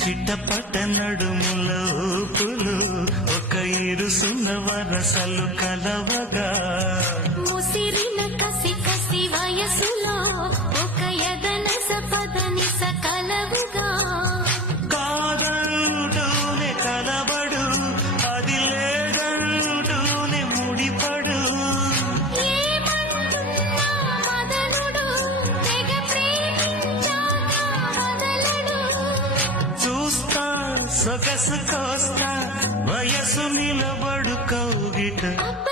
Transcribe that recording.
చిట్టపట నడుముల ఊపులు ఒక ఇరుసున్న వరసలు కలవగా ముసిరిన కసి కసి వయసులో ఒక యదనస పదనిస కలవుగా కాదంటూనే కలబడు అది లేదంటూనే ముడిపడు ఏమంటున్నా మదనుడు తెగ ప్రేమించాక వదలడు చూస్తా సొగసు కోస్తా వయసు నిలబడు కౌగిట అబ్బ